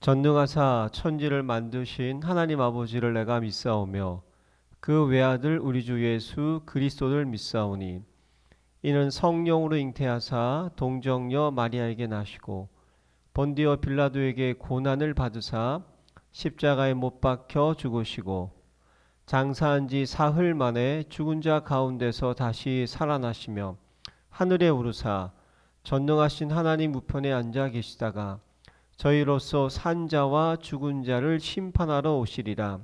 전능하사 천지를 만드신 하나님 아버지를 내가 믿사오며 그 외아들 우리 주 예수 그리스도를 믿사오니 이는 성령으로 잉태하사 동정녀 마리아에게 나시고 본디오 빌라도에게 고난을 받으사 십자가에 못 박혀 죽으시고 장사한 지 사흘 만에 죽은 자 가운데서 다시 살아나시며 하늘에 오르사 전능하신 하나님 우편에 앉아 계시다가 저희로서 산 자와 죽은 자를 심판하러 오시리라.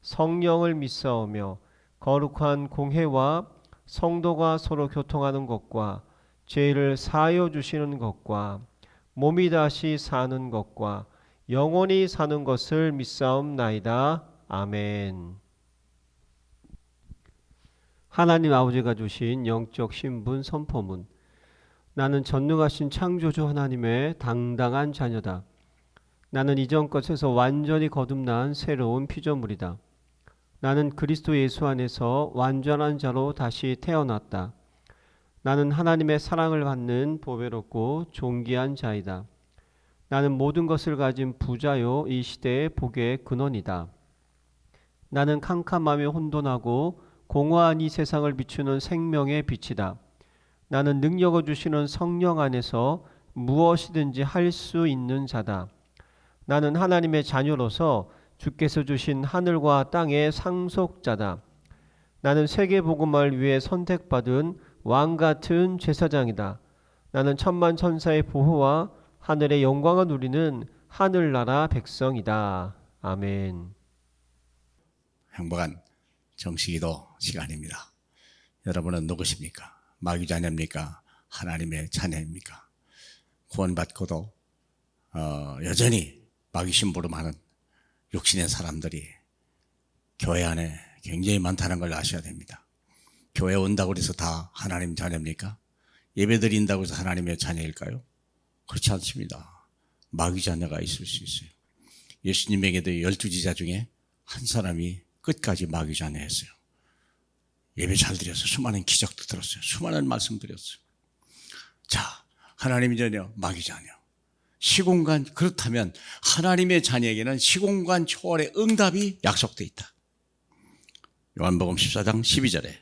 성령을 믿사오며 거룩한 공회와 성도가 서로 교통하는 것과 죄를 사하여 주시는 것과 몸이 다시 사는 것과 영원히 사는 것을 믿사옵나이다. 아멘. 하나님 아버지가 주신 영적 신분 선포문. 나는 전능하신 창조주 하나님의 당당한 자녀다. 나는 이전 것에서 완전히 거듭난 새로운 피조물이다. 나는 그리스도 예수 안에서 완전한 자로 다시 태어났다. 나는 하나님의 사랑을 받는 보배롭고 존귀한 자이다. 나는 모든 것을 가진 부자요 이 시대의 복의 근원이다. 나는 캄캄하며 혼돈하고 공허한 이 세상을 비추는 생명의 빛이다. 나는 능력을 주시는 성령 안에서 무엇이든지 할 수 있는 자다. 나는 하나님의 자녀로서 주께서 주신 하늘과 땅의 상속자다. 나는 세계복음을 위해 선택받은 왕같은 제사장이다. 나는 천만 천사의 보호와 하늘의 영광을 누리는 하늘나라 백성이다. 아멘. 행복한 정식기도 시간입니다. 여러분은 누구십니까? 마귀 자녀입니까? 하나님의 자녀입니까? 구원받고도 여전히 마귀 심부름하는 육신의 사람들이 교회 안에 굉장히 많다는 걸 아셔야 됩니다. 교회 온다고 해서 다 하나님 자녀입니까? 예배 드린다고 해서 하나님의 자녀일까요? 그렇지 않습니다. 마귀 자녀가 있을 수 있어요. 예수님에게도 12지자 중에 한 사람이 끝까지 마귀 자녀였어요. 예배 잘 드려서 수많은 기적도 들었어요. 수많은 말씀 드렸어요. 자, 하나님의 자녀, 마귀 자녀. 시공간, 그렇다면 하나님의 자녀에게는 시공간 초월의 응답이 약속되어 있다. 요한복음 14장 12절에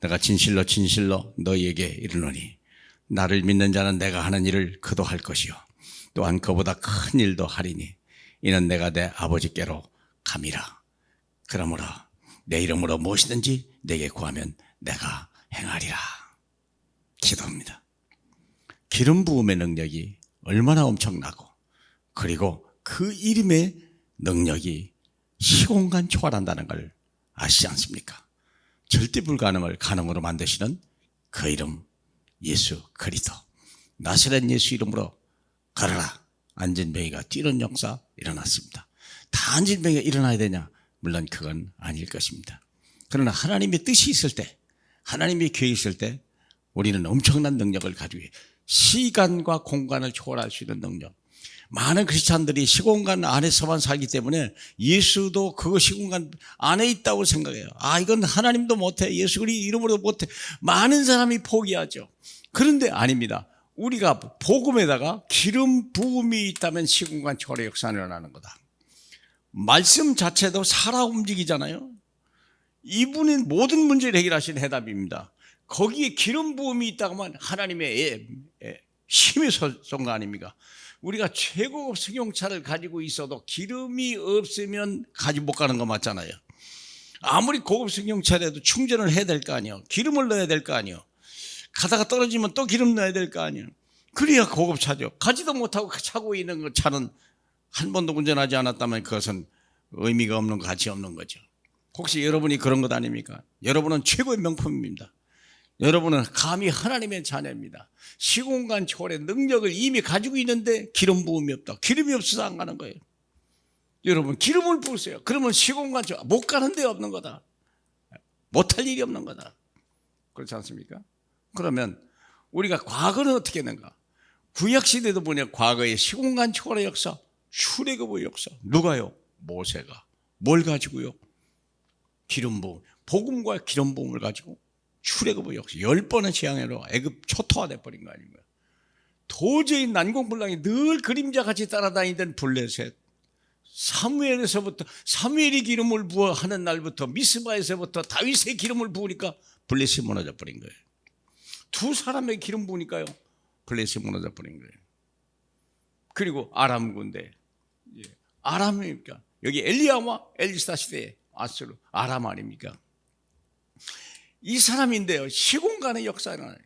내가 진실로 진실로 너희에게 이르노니 나를 믿는 자는 내가 하는 일을 그도 할 것이요 또한 그보다 큰 일도 하리니 이는 내가 내 아버지께로 감이라. 그러므로 내 이름으로 무엇이든지 내게 구하면 내가 행하리라. 기도입니다. 기름 부음의 능력이 얼마나 엄청나고 그리고 그 이름의 능력이 시공간 초월한다는 걸 아시지 않습니까? 절대 불가능을 가능으로 만드시는 그 이름 예수 그리스도. 나사렛 예수 이름으로 걸어라. 앉은 병이가 뛰는 역사 일어났습니다. 다 앉은 병이가 일어나야 되냐? 물론 그건 아닐 것입니다. 그러나 하나님의 뜻이 있을 때, 하나님의 계획이 있을 때 우리는 엄청난 능력을 가지고 시간과 공간을 초월할 수 있는 능력. 많은 크리스찬들이 시공간 안에서만 살기 때문에 예수도 그 시공간 안에 있다고 생각해요. 아, 이건 하나님도 못해. 예수 그리스도 이름으로 못해. 많은 사람이 포기하죠. 그런데 아닙니다. 우리가 복음에다가 기름 부음이 있다면 시공간 초월의 역사가 일어나는 거다. 말씀 자체도 살아 움직이잖아요. 이분이 모든 문제를 해결하신 해답입니다. 거기에 기름 부음이 있다고 하면 하나님의 힘이 솟은 거 아닙니까? 우리가 최고급 승용차를 가지고 있어도 기름이 없으면 가지고 못 가는 거 맞잖아요. 아무리 고급 승용차라도 충전을 해야 될 거 아니에요. 기름을 넣어야 될 거 아니에요. 가다가 떨어지면 또 기름 넣어야 될 거 아니에요. 그래야 고급차죠. 가지도 못하고 차고 있는 그 차는 한 번도 운전하지 않았다면 그것은 의미가 없는 거, 가치 없는 거죠. 혹시 여러분이 그런 것 아닙니까? 여러분은 최고의 명품입니다. 여러분은 감히 하나님의 자녀입니다. 시공간 초월의 능력을 이미 가지고 있는데 기름 부음이 없다. 기름이 없어서 안 가는 거예요. 여러분 기름을 부으세요. 그러면 시공간 초월 못 가는 데 없는 거다. 못할 일이 없는 거다. 그렇지 않습니까? 그러면 우리가 과거는 어떻게 했는가? 구약시대도 보냐 과거의 시공간 초월의 역사, 출애굽의 역사. 누가요? 모세가. 뭘 가지고요? 기름 부음. 복음과 기름 부음을 가지고 출애굽의 역사 10번의 재앙으로 애굽 초토화돼 버린 거 아닌가요? 도저히 난공불락이 늘 그림자같이 따라다니던 블레셋 사무엘이 기름을 부어 하는 날부터 미스바에서부터 다윗의 기름을 부으니까 블레셋이 무너져 버린 거예요. 두 사람의 기름 부으니까요, 블레셋이 무너져 버린 거예요. 그리고 아람 군대, 아람입니까? 여기 엘리야와 엘리사 시대의 아수르, 아람 아닙니까? 이 사람인데요, 시공간의 역사는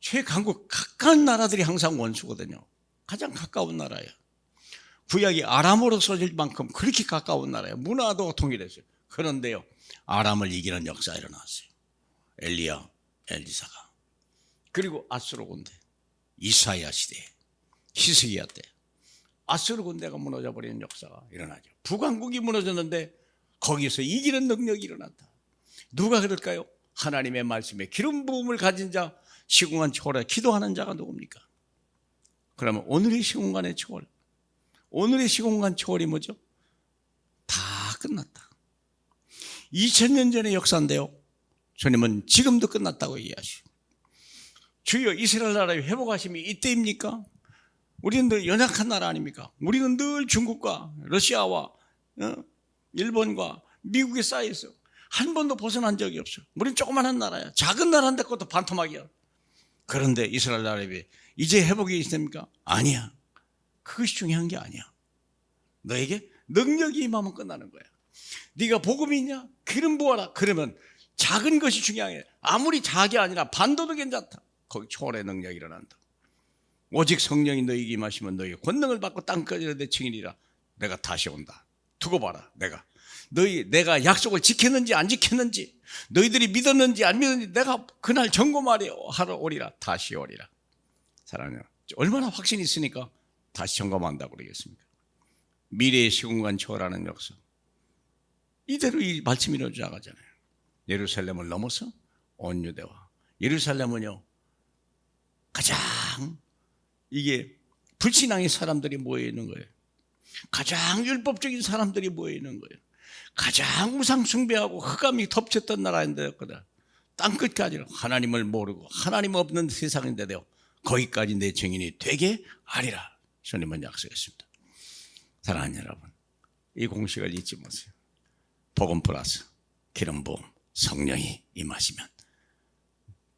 최강국 가까운 나라들이 항상 원수거든요. 가장 가까운 나라예요. 구약이 아람으로 써질 만큼 그렇게 가까운 나라예요. 문화도 통일했어요. 그런데요, 아람을 이기는 역사가 일어났어요. 엘리야, 엘리사가. 그리고 아수르 군대, 이사야 시대, 히스기야 때 아수르 군대가 무너져 버리는 역사가 일어나죠. 북왕국이 무너졌는데 거기서 이기는 능력이 일어났다. 누가 그럴까요? 하나님의 말씀에 기름 부음을 가진 자, 시공간 초월에 기도하는 자가 누굽니까? 그러면 오늘의 시공간의 초월, 오늘의 시공간 초월이 뭐죠? 다 끝났다. 2000년 전의 역사인데요, 주님은 지금도 끝났다고 얘기하시고, 주여 이스라엘 나라의 회복하심이 이때입니까? 우리는 늘 연약한 나라 아닙니까? 우리는 늘 중국과 러시아와 일본과 미국에 쌓여있어. 한 번도 벗어난 적이 없어요. 우리는 조그마한 나라야. 작은 나라인데 그것도 반토막이야. 그런데 이스라엘 나라에 이제 회복이 있습니까? 아니야. 그것이 중요한 게 아니야. 너에게 능력이 임하면 끝나는 거야. 네가 복음이 있냐? 기름 부어라. 그러면 작은 것이 중요해. 아무리 작이 아니라 반도도 괜찮다. 거기 초월의 능력이 일어난다. 오직 성령이 너에게 임하시면 너희가 권능을 받고 땅까지 내 증인이라. 내가 다시 온다. 두고 봐라. 내가 약속을 지켰는지 안 지켰는지, 너희들이 믿었는지 안 믿었는지 내가 그날 점검하러 오리라. 다시 오리라. 사랑해요. 얼마나 확신이 있으니까 다시 점검한다고 그러겠습니까? 미래의 시공간 초월하는 역사. 이대로 이 말씀이 이루어져 나가잖아요. 예루살렘을 넘어서 온 유대와, 예루살렘은요, 가장 이게 불신앙의 사람들이 모여 있는 거예요. 가장 율법적인 사람들이 모여 있는 거예요. 가장 우상 숭배하고 흑암이 덮쳤던 나라인데였거든. 땅끝까지 하나님을 모르고 하나님 없는 세상인데도 거기까지 내 증인이 되게 하리라. 주님은 약속했습니다. 사랑하는 여러분, 이 공식을 잊지 마세요. 복음 플러스 기름 부음, 성령이 임하시면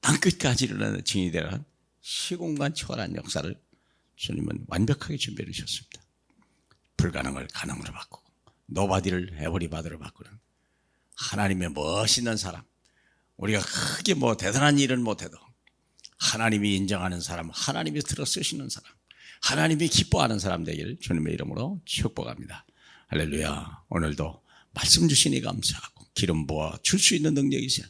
땅끝까지 일어나는 증인이 되라는 시공간 초월한 역사를 주님은 완벽하게 준비해 주셨습니다. 불가능을 가능으로 바꾸고 노바디를 에버리바디로 바꾸는 하나님의 멋있는 사람, 우리가 크게 뭐 대단한 일은 못해도 하나님이 인정하는 사람, 하나님이 들어 쓰시는 사람, 하나님이 기뻐하는 사람 되기를 주님의 이름으로 축복합니다. 할렐루야. 오늘도 말씀 주시니 감사하고 기름 부어 줄 수 있는 능력이 있어요.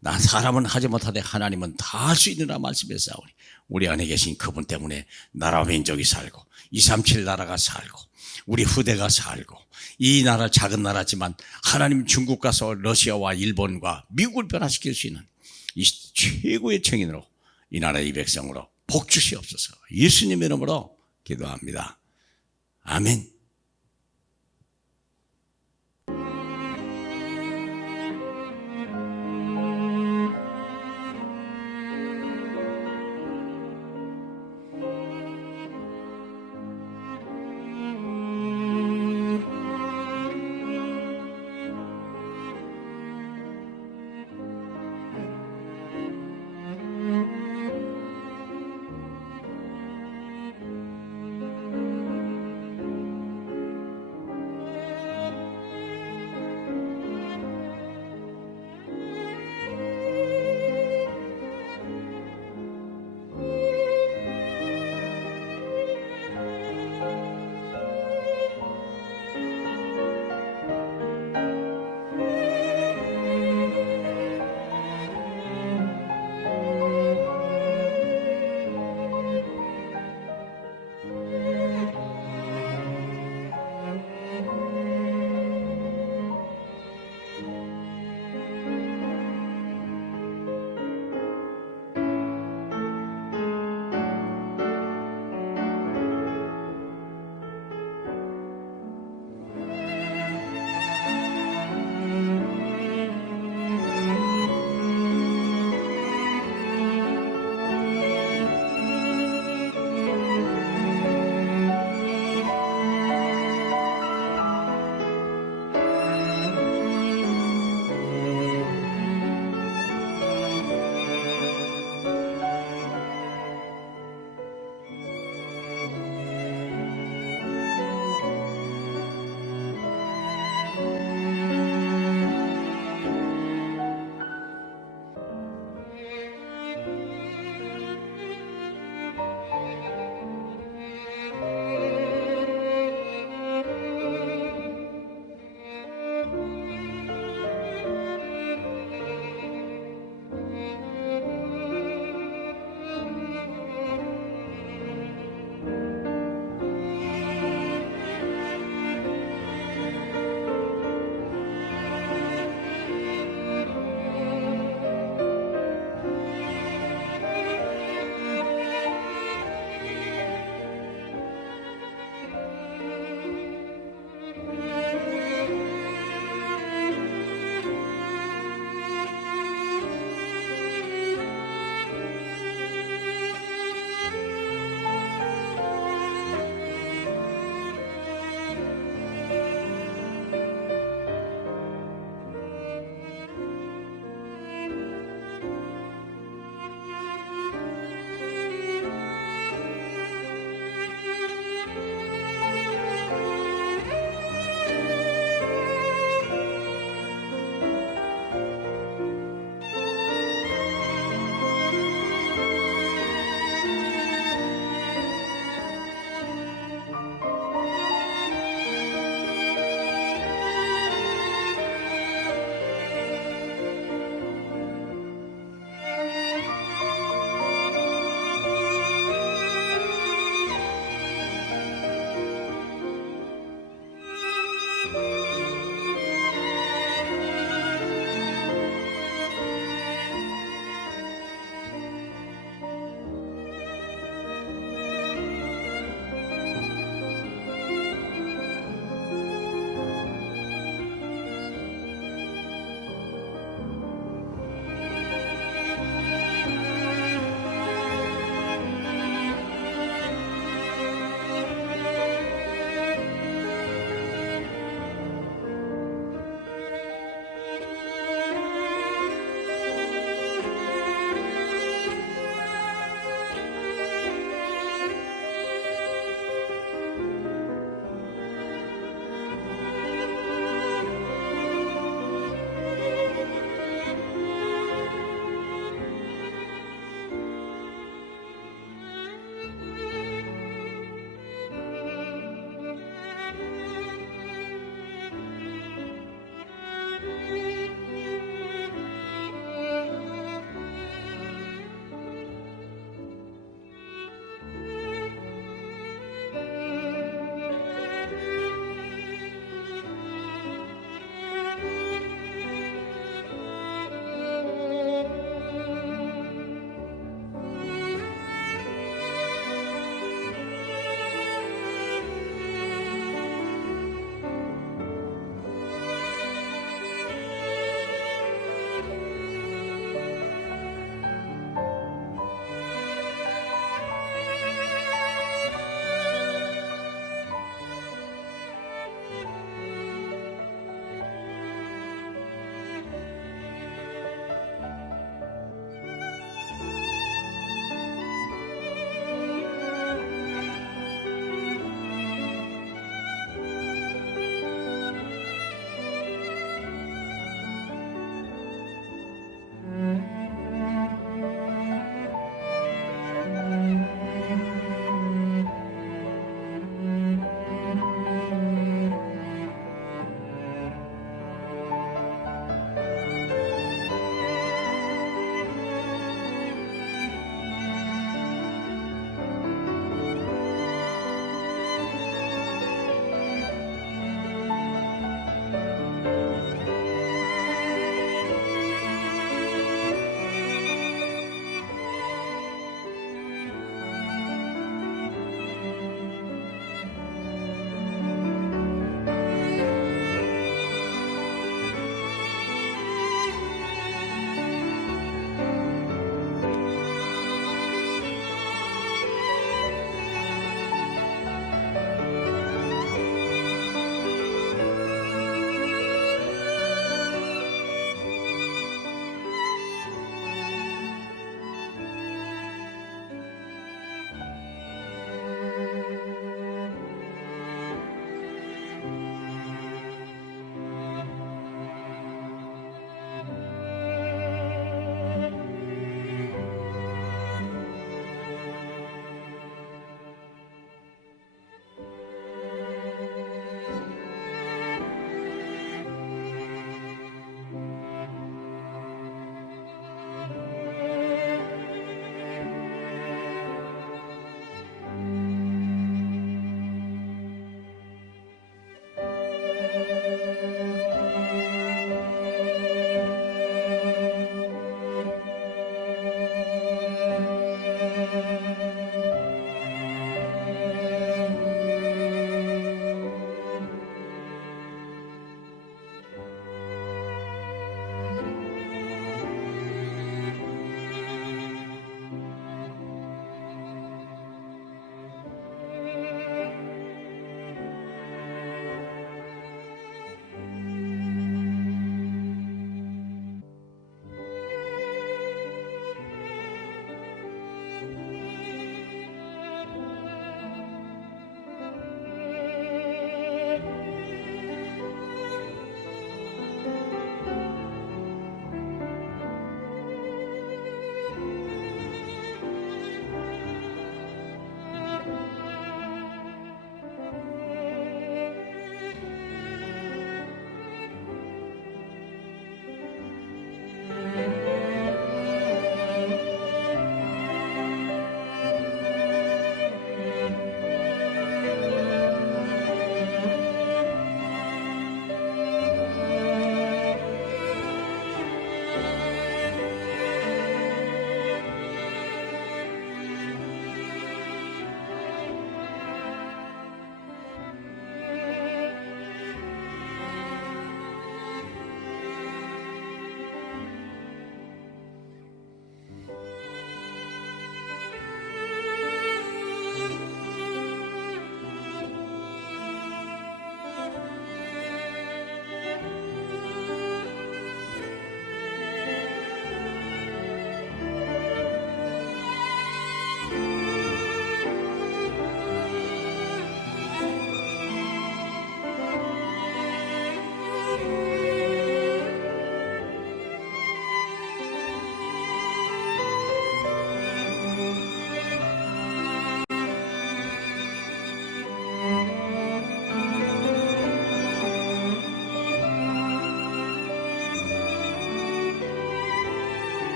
나 사람은 하지 못하되 하나님은 다 할 수 있느라 말씀했사오니 우리 안에 계신 그분 때문에 나라 민족이 살고 237 나라가 살고 우리 후대가 살고, 이 나라 작은 나라지만 하나님 중국 가서 러시아와 일본과 미국을 변화시킬 수 있는 이 최고의 증인으로 이 나라의 백성으로 복 주시옵소서. 예수님의 이름으로 기도합니다. 아멘.